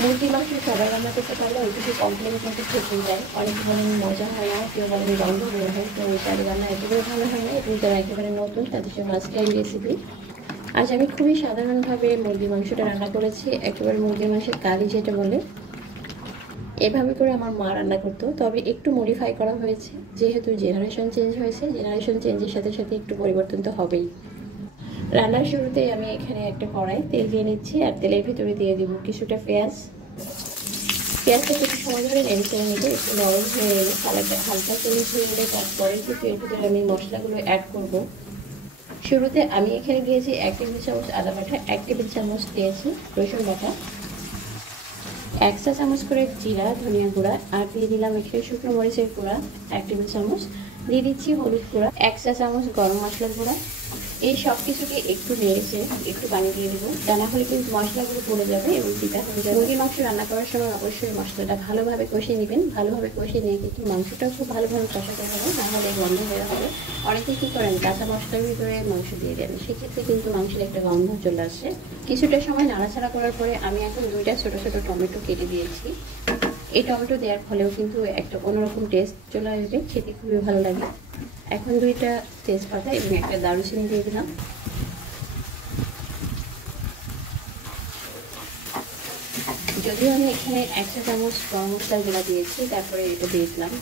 মুরগি মাংস সবাই রান্না করতে পারলে ওইটুকু কমপ্লেন কিন্তু থেকেই যায়। অনেকে বলেন মজা হয় না, কেউ বলেন গন্ধ বের হয়। তো ওইটার রান্না একেবারে ভালো হয় না এবং যারা একেবারে নতুন তাদের জন্য আজকে এই রেসিপি। আজ আমি খুবই সাধারণভাবে মুরগি মাংসটা রান্না করেছি, একেবারে মুরগির মাংসের কারি যেটা বলে, এভাবে করে আমার মা রান্না করতো। তবে একটু মডিফাই করা হয়েছে, যেহেতু জেনারেশন চেঞ্জ হয়েছে, জেনারেশন চেঞ্জের সাথে সাথে একটু পরিবর্তন তো হবেই। রান্নার শুরুতেই আমি এখানে একটা কড়াই তেল দিয়ে নিচ্ছি, আর তেলের ভিতরে দিয়ে দিব কিছুটা পেঁয়াজ। পেঁয়াজটা কিছু সময় ধরে নেড়ে চেড়ে নিতে একটু নরম হয়ে এলে কালারটা হালকা চেঞ্জ হয়ে গেলে তারপরে কিন্তু এর ভিতরে আমি মশলাগুলো অ্যাড করব। শুরুতে আমি এখানে দিয়েছি 1 টেবিল চামচ আদা বাটা, 1 টেবিল চামচ দিয়েছি রসুন বাটা, 1 চা চামচ করে জিরা ধনিয়া গুঁড়া, আর দিয়ে দিলাম এখানে শুকনো মরিচের গুঁড়া 1 টেবিল চামচ, দিয়ে দিচ্ছি হলুদ গুঁড়া 1 চা চামচ, গরম মশলার গুঁড়া। এই সব কিছুকে একটু নেড়েছে একটু পানি দিয়ে দেবো, তা না হলে কিন্তু মশলাগুলো পড়ে যাবে এবং চিটা হয়ে যাবে। মুরগির মাংস রান্না করার সময় অবশ্যই মশলাটা ভালোভাবে কষিয়ে নেবেন। ভালোভাবে কষিয়ে নিয়ে কিন্তু মাংসটাও খুব ভালোভাবে কষাতে হবে, না হলে গন্ধ হয়ে হবে। অনেকে কী করেন কাঁচা মশলার ভিতরে মাংস দিয়ে দেন, সেক্ষেত্রে কিন্তু মাংসের একটা গন্ধ চলে আসে। কিছুটা সময় নাড়াচাড়া করার পরে আমি এখন 2টা ছোটো ছোটো টমেটো কেটে দিয়েছি। এই টমেটো দেওয়ার ফলেও কিন্তু একটা অন্যরকম টেস্ট চলে আসবে, খেতে খুবই ভালো লাগে। এখন 2টা তেজপাতা এবং একটা দারুচিনি দিয়ে দিলাম। যদিও আমি এখানে 1 চা চামচ গরম মশলার গুঁড়া দিয়েছি, তারপরে এটা দিয়ে দিলাম।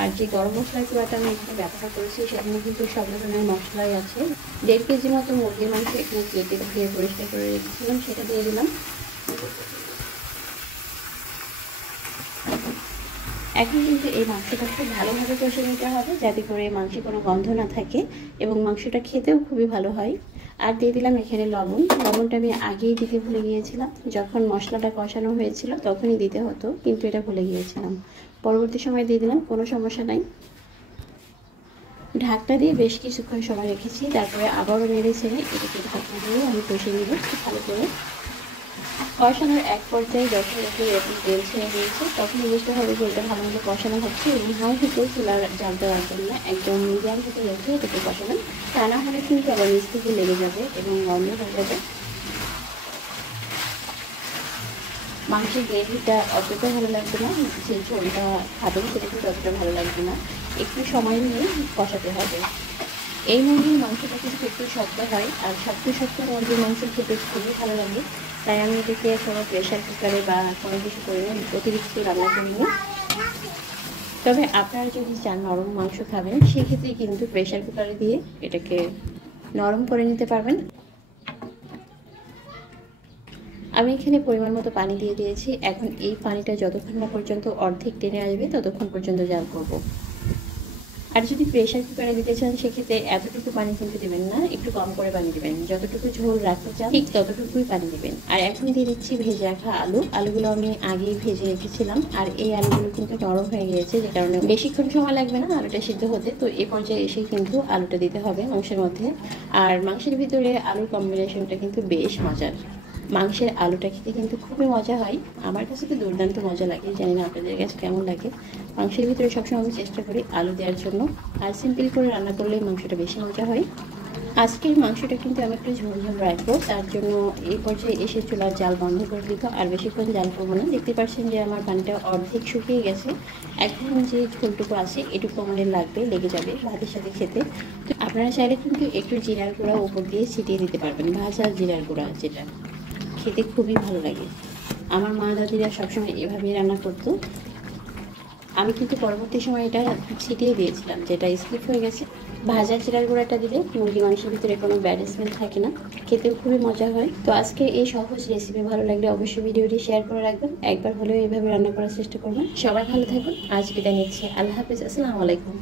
আর যে গরম মশলার গুঁড়াটা আমি এখানে ব্যবহার করেছি সেখানে কিন্তু সব ধরনের মশলাই আছে। 1.5 কেজি মতো মুরগির মাংস এখানে কেটে ধুয়ে পরিষ্কার করে রেখেছিলাম, সেটা দিয়ে দিলাম। এখন কিন্তু এই মাংসটা খুব ভালোভাবে কষে নিতে হবে, যাতে করে মাংসে কোনো গন্ধ না থাকে এবং মাংসটা খেতেও খুবই ভালো হয়। আর দিয়ে দিলাম এখানে লবণ। লবণটা আমি আগেই দিতে ভুলে গিয়েছিলাম, যখন মশলাটা কষানো হয়েছিল তখনই দিতে হতো, কিন্তু এটা ভুলে গিয়েছিলাম। পরবর্তী সময় দিয়ে দিলাম, কোনো সমস্যা নাই। ঢাকনা দিয়ে বেশ কিছুক্ষণ সময় রেখেছি, তারপরে আবারও নেড়ে ছেড়ে এটাকে ঢাকনা দিয়ে আমি কষিয়ে নেব খুব ভালো করে। কষানোর এক পর্যায়ে যখন এরকম তেল ছেড়ে দিয়েছে তখনই বুঝতে হবে যে এটা ভালোভাবে কষানো হচ্ছে এবং হাই হিটে চুলার জাল দেওয়ার জন্য একদম মিডিয়াম হিটে রেখে এটাকে কষাবেন, তা না হলে কিন্তু আবার নিচ থেকে লেগে যাবে এবং গন্ধ হয়ে যাবে। মাংসের গ্রেভিটা অতটা ভালো লাগবে না, যে ঝোলটা খাবেন সেটা কিন্তু অতটা ভালো লাগবে না। একটু সময় নিয়ে কষাতে হবে। এই মুরগির মাংসটা কিন্তু একটু শক্ত হয়, আর শক্ত শক্ত মুরগির মাংস খেতে খুবই ভালো লাগে। তাই আমি এটাকে কোনো প্রেশার কুকারে বা কোনো কিছু করে অতিরিক্ত রান্না করিনি। তবে আপনারা যদি চান নরম মাংস খাবেন, সেক্ষেত্রে কিন্তু প্রেশার কুকারে দিয়ে এটাকে নরম করে নিতে পারবেন। আমি এখানে পরিমাণ মতো পানি দিয়ে দিয়েছি। এখন এই পানিটা যতক্ষণ না পর্যন্ত অর্ধেক টেনে আসবে ততক্ষণ পর্যন্ত জাল করব। আর যদি প্রেশার কুকারে দিতে চান সেক্ষেত্রে এতটুকু পানি কিন্তু দেবেন না, একটু কম করে পানি দেবেন। যতটুকু ঝোল রাখতে চান ঠিক ততটুকুই পানি দেবেন। আর এখন দিয়ে দিচ্ছি ভেজে রাখা আলু। আলুগুলো আমি আগেই ভেজে রেখেছিলাম, আর এই আলুগুলো কিন্তু নরম হয়ে গিয়েছে, যে কারণে বেশিক্ষণ সময় লাগবে না আলুটা সিদ্ধ হতে। তো এই পর্যায়ে এসে কিন্তু আলুটা দিতে হবে মাংসের মধ্যে। আর মাংসের ভিতরে আলুর কম্বিনেশনটা কিন্তু বেশ মজার। মাংসের আলুটা খেতে কিন্তু খুবই মজা হয়, আমার কাছে তো দুর্দান্ত মজা লাগে, জানি না আপনাদের কাছে কেমন লাগে। মাংসের ভিতরে সবসময় আমি চেষ্টা করি আলু দেওয়ার জন্য, আর সিম্পল করে রান্না করলে মাংসটা বেশি মজা হয়। আজকের মাংসটা কিন্তু আমি একটু ঝোল ঝোল রাখবো, তার জন্য এই পর্যায়ে এসে চুলার জাল বন্ধ করে দিতে, আর বেশিক্ষণ জাল করবো না। দেখতে পাচ্ছেন যে আমার পানিটা অর্ধেক শুকিয়ে গেছে। এখন যে ঝোলটুকু আছে এটুকু আমাদের লাগবে, লেগে যাবে ভাতের সাথে খেতে। তো আপনারা চাইলে কিন্তু একটু জিরার গুঁড়া উপর দিয়ে ছিটিয়ে দিতে পারবেন, ভাজা জিরার গুঁড়া, যেটা খেতে খুবই ভালো লাগে। আমার মা দাদিরা সবসময় এভাবেই রান্না করতো। আমি কিন্তু পরবর্তী সময় এটা ছিটিয়ে দিয়েছিলাম, যেটা স্কিপ হয়ে গেছে। ভাজা জিরার গুঁড়াটা দিলে মুরগি মাংসের ভিতরে কোনো ব্যাড স্মেল থাকে না, খেতেও খুবই মজা হয়। তো আজকে এই সহজ রেসিপি ভালো লাগলে অবশ্যই ভিডিওটি শেয়ার করে রাখবেন, একবার হলেও এইভাবে রান্না করার চেষ্টা করবেন। সবাই ভালো থাকুন, আজ বিদায় নিচ্ছি, আল্লাহ হাফিজ, আসসালামু আলাইকুম।